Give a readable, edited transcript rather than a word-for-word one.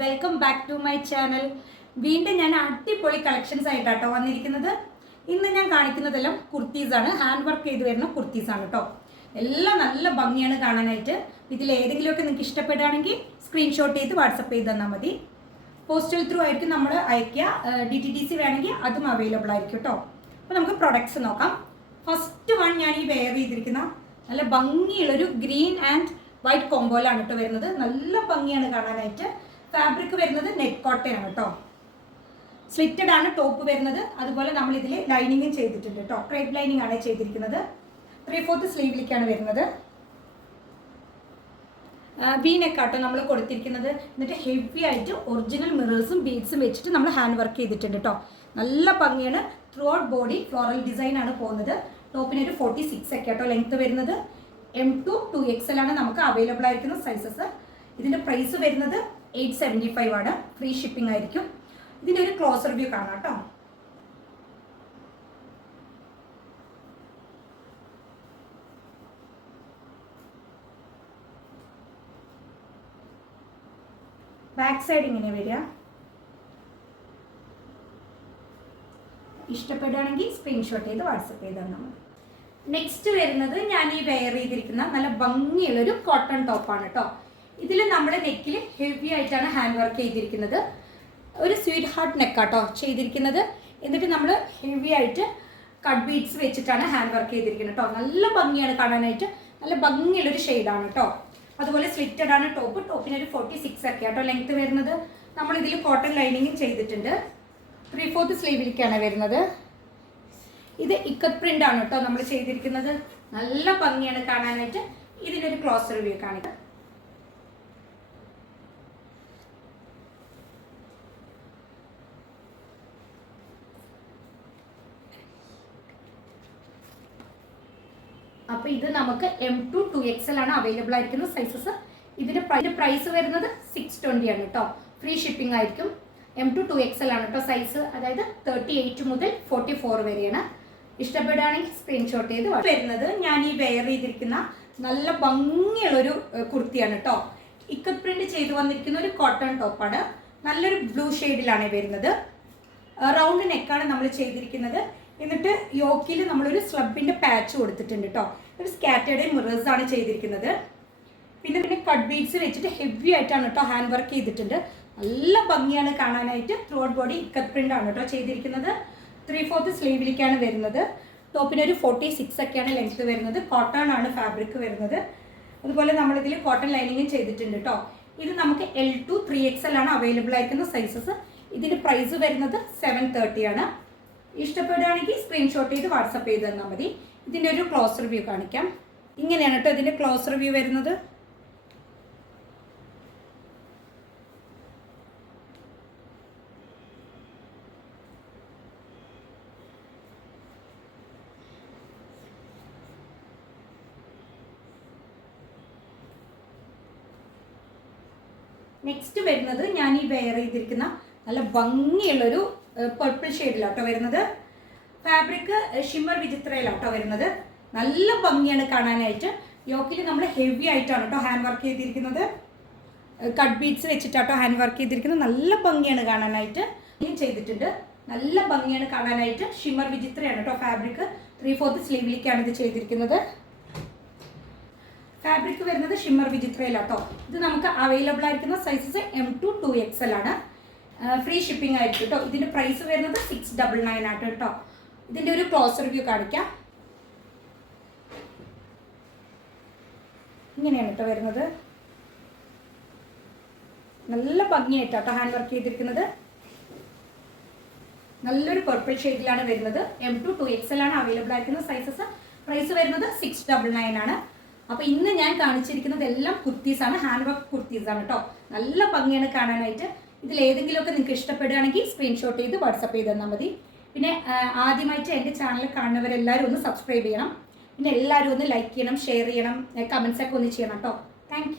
Welcome back to my channel. വീണ്ടും ഞാൻ അടിപൊളി കളക്ഷൻസ് ആയിട്ടാട്ടോ വന്നിരിക്കുന്നത്. ഇന്ന് ഞാൻ കാണിക്കുന്നതെല്ലാം കുർത്തീസാണ്, ഹാൻഡ് വർക്ക് ചെയ്ത് വരുന്ന കുർത്തീസാണ് കേട്ടോ. എല്ലാം നല്ല ഭംഗിയാണ് കാണാനായിട്ട്. ഇതിൽ ഏതെങ്കിലുമൊക്കെ നിങ്ങൾക്ക് ഇഷ്ടപ്പെടുകയാണെങ്കിൽ സ്ക്രീൻഷോട്ട് ചെയ്ത് വാട്സപ്പ് ചെയ്ത് തന്നാൽ മതി. പോസ്റ്റൽ ത്രൂ ആയിരിക്കും നമ്മൾ അയക്കുക. DTDC വേണമെങ്കിൽ അതും അവൈലബിൾ ആയിരിക്കും കേട്ടോ. അപ്പോൾ നമുക്ക് പ്രൊഡക്ട്സ് നോക്കാം. ഫസ്റ്റ് വൺ ഞാൻ ഈ വെയർ ചെയ്തിരിക്കുന്ന നല്ല ഭംഗിയുള്ളൊരു ഗ്രീൻ ആൻഡ് വൈറ്റ് കോമ്പോയിലാണ് കേട്ടോ വരുന്നത്. നല്ല ഭംഗിയാണ് കാണാനായിട്ട്. ഫാബ്രിക് വരുന്നത് നെറ്റ് കോട്ടൺ ആണ് കേട്ടോ. സ്ലിറ്റഡ് ആണ് ടോപ്പ് വരുന്നത്. അതുപോലെ നമ്മൾ ഇതിൽ ലൈനിങ്ങും ചെയ്തിട്ടുണ്ട് കേട്ടോ. ക്രേപ്പ് ലൈനിങ് ആണ് ചെയ്തിരിക്കുന്നത്. 3/4 സ്ലീവിലേക്കാണ് വരുന്നത്. വി നെക്കാട്ടോ നമ്മൾ കൊടുത്തിരിക്കുന്നത്. എന്നിട്ട് ഹെവി ആയിട്ട് ഒറിജിനൽ മിറേഴ്സും ബീഡ്സും വെച്ചിട്ട് നമ്മൾ ഹാൻഡ് വർക്ക് ചെയ്തിട്ടുണ്ട് കേട്ടോ. നല്ല ഭംഗിയാണ്. Through out body floral design ആണ് പോകുന്നത്. ടോപ്പിന് ഒരു 46 ഒക്കെ കേട്ടോ ലെങ്ത് വരുന്നത്. M to 2XL ആണ് നമുക്ക് അവൈലബിൾ ആയിരിക്കുന്ന സൈസസ്. ഇതിൻ്റെ പ്രൈസ് വരുന്നത് 875 ആണ്. ഫ്രീ ഷിപ്പിംഗ് ആയിരിക്കും. ഇതിൻ്റെ ഒരു ക്ലോസർ വ്യൂ കാണാം കേട്ടോ. ബാക്ക് സൈഡ് ഇങ്ങനെ വരിക. ഇഷ്ടപ്പെടുകയാണെങ്കിൽ സ്ക്രീൻഷോട്ട് ചെയ്ത് വാട്സപ്പ് ചെയ്ത് തന്നാൽ മതി. നെക്സ്റ്റ് വരുന്നത് ഞാൻ ഈ വെയർ ചെയ്തിരിക്കുന്ന നല്ല ഭംഗിയുള്ളൊരു കോട്ടൺ ടോപ്പാണ് കേട്ടോ. ഇതിൽ നമ്മൾ നെക്കിൽ ഹെവി ആയിട്ടാണ് ഹാൻഡ് വർക്ക് ചെയ്തിരിക്കുന്നത്. ഒരു സ്വീറ്റ് ഹാർട്ട് നെക്കാട്ടോ ചെയ്തിരിക്കുന്നത്. എന്നിട്ട് നമ്മൾ ഹെവി ആയിട്ട് കട്ട് ബീഡ്സ് വെച്ചിട്ടാണ് ഹാൻഡ് വർക്ക് ചെയ്തിരിക്കുന്നത് കേട്ടോ. നല്ല ഭംഗിയാണ് കാണാനായിട്ട്. നല്ല ഭംഗിയുള്ളൊരു ഷെയ്ഡാണ് കേട്ടോ. അതുപോലെ സ്ലിറ്റഡ് ആണ് ടോപ്പ്. ടോപ്പിന് ഒരു 46 ഒക്കെ കേട്ടോ ലെങ്ത് വരുന്നത്. നമ്മളിതിൽ കോട്ടൺ ലൈനിങ്ങും ചെയ്തിട്ടുണ്ട്. 3/4 സ്ലീവിലേക്കാണ് വരുന്നത്. ഇത് ഇക്കത്ത് പ്രിന്റ് ആണ് കേട്ടോ നമ്മൾ ചെയ്തിരിക്കുന്നത്. നല്ല ഭംഗിയാണ് കാണാനായിട്ട്. ഇതിൻ്റെ ഒരു ക്ലോസർ റിവ്യൂ കാണിക്കാം. അപ്പോൾ ഇത് നമുക്ക് M to 2XL ആണ് അവൈലബിൾ ആയിരിക്കുന്ന സൈസസ്. ഇതിന്റെ പ്രൈസ് വരുന്നത് 620 ആണ് കേട്ടോ. ഫ്രീ ഷിപ്പിംഗ് ആയിരിക്കും. M to 2XL ആണ് കേട്ടോ സൈസ്. അതായത് 38 മുതൽ 44 വരെയാണ്. ഇഷ്ടപ്പെടുകയാണെങ്കിൽ സ്ക്രീൻഷോട്ട് ചെയ്ത് വരുന്നത്. ഞാൻ ഈ വെയർ ചെയ്തിരിക്കുന്ന നല്ല ഭംഗിയുള്ളൊരു കുർത്തിയാണ് കേട്ടോ. ഇക്കത്ത് പ്രിന്റ് ചെയ്ത് വന്നിരിക്കുന്ന ഒരു കോട്ടൺ ടോപ്പാണ്. നല്ലൊരു ബ്ലൂ ഷെയ്ഡിലാണ് വരുന്നത്. റൗണ്ട് നെക്കാണ് നമ്മൾ ചെയ്തിരിക്കുന്നത്. എന്നിട്ട് യോക്കിൽ നമ്മളൊരു സ്ലബിന്റെ പാച്ച് കൊടുത്തിട്ടുണ്ട് കേട്ടോ. ഒരു സ്കാറ്റേർഡ് മിറേഴ്സ് ആണ് ചെയ്തിരിക്കുന്നത്. പിന്നെ കട്ട് ബീഡ്സ് വെച്ചിട്ട് ഹെവി ആയിട്ടാണ് കേട്ടോ ഹാൻഡ് വർക്ക് ചെയ്തിട്ടുണ്ട്. നല്ല ഭംഗിയാണ് കാണാനായിട്ട്. Through out body ikat print ആണ് കേട്ടോ ചെയ്തിരിക്കുന്നത്. 3/4 സ്ലീവിലേക്കാണ് വരുന്നത്. ടോപ്പിന് ഒരു 46 ഒക്കെയാണ് ലെങ്ത് വരുന്നത്. കോട്ടൺ ആണ് ഫാബ്രിക് വരുന്നത്. അതുപോലെ നമ്മളിതിൽ കോട്ടൺ ലൈനിങ്ങും ചെയ്തിട്ടുണ്ട് കേട്ടോ. ഇത് നമുക്ക് L to 3XL ആണ് അവൈലബിൾ ആയിരിക്കുന്ന സൈസസ്. ഇതിൻ്റെ പ്രൈസ് വരുന്നത് 730 ആണ്. ഇഷ്ടപ്പെടുകയാണെങ്കിൽ സ്ക്രീൻഷോട്ട് ചെയ്ത് വാട്സപ്പ് ചെയ്ത് തന്നാൽ മതി. ഇതിൻ്റെ ഒരു ക്ലോസ് റിവ്യൂ കാണിക്കാം. ഇങ്ങനെയാണ് കേട്ടോ ഇതിൻ്റെ ക്ലോസ് റിവ്യൂ വരുന്നത്. നെക്സ്റ്റ് വരുന്നത് ഞാൻ ഈ വെയർ ചെയ്തിരിക്കുന്ന നല്ല ഭംഗിയുള്ളൊരു പർപ്പിൾ ഷെയ്ഡിലാട്ടോ വരുന്നത്. ഫാബ്രിക് ഷിമ്മർ വിചിത്രയിലാട്ടോ വരുന്നത്. നല്ല ഭംഗിയാണ് കാണാനായിട്ട്. യോക്കിൽ നമ്മൾ ഹെവി ആയിട്ടാണ് കേട്ടോ ഹാൻഡ് വർക്ക് ചെയ്തിരിക്കുന്നത്. കട്ട് ബീഡ്സ് വെച്ചിട്ടാട്ടോ ഹാൻഡ് വർക്ക് ചെയ്തിരിക്കുന്നത്. നല്ല ഭംഗിയാണ് കാണാനായിട്ട്. ചെയ്തിട്ടുണ്ട്. നല്ല ഭംഗിയാണ് കാണാനായിട്ട്. ഷിമ്മർ വിചിത്രയാണ് കേട്ടോ ഫാബ്രിക്. 3/4 സ്ലീവിലേക്കാണ് ഇത് ചെയ്തിരിക്കുന്നത്. ഫാബ്രിക് വരുന്നത് ഷിമ്മർ വിചിത്രയിലാട്ടോ. ഇത് നമുക്ക് അവൈലബിൾ ആയിരിക്കുന്ന സൈസസ് M to 2XL ആണ്. ഫ്രീ ഷിപ്പിംഗ് ആയിരിക്കും കേട്ടോ. ഇതിൻ്റെ പ്രൈസ് വരുന്നത് 699 ആണ് കേട്ടോ. ഇതിൻ്റെ ഒരു ക്ലോസ് റിവ്യൂ കാണിക്കാം. ഇങ്ങനെയാണ് കേട്ടോ വരുന്നത്. നല്ല ഭംഗിയായിട്ടോ ഹാൻഡ് വർക്ക് ചെയ്തിരിക്കുന്നത്. നല്ലൊരു പർപ്പിൾ ഷെയ്ഡിലാണ് വരുന്നത്. M to 2XL ആണ് അവൈലബിൾ ആയിരിക്കുന്ന സൈസസ്. പ്രൈസ് വരുന്നത് 699 ആണ്. അപ്പോൾ ഇന്ന് ഞാൻ കാണിച്ചിരിക്കുന്നത് എല്ലാം കുർത്തീസാണ്. ഹാൻഡ് വർക്ക് കുർത്തീസാണ് കേട്ടോ. നല്ല ഭംഗിയാണ് കാണാനായിട്ട്. ഇതിൽ ഏതെങ്കിലുമൊക്കെ നിങ്ങൾക്ക് ഇഷ്ടപ്പെടുകയാണെങ്കിൽ സ്ക്രീൻഷോട്ട് ചെയ്ത് വാട്സപ്പ് ചെയ്ത് തന്നാൽ മതി. പിന്നെ ആദ്യമായിട്ട് എൻ്റെ ചാനൽ കാണുന്നവരെല്ലാവരും ഒന്ന് സബ്സ്ക്രൈബ് ചെയ്യണം. പിന്നെ എല്ലാവരും ഒന്ന് ലൈക്ക് ചെയ്യണം, ഷെയർ ചെയ്യണം, കമൻസൊക്കെ ഒന്ന് ചെയ്യണം കേട്ടോ. താങ്ക്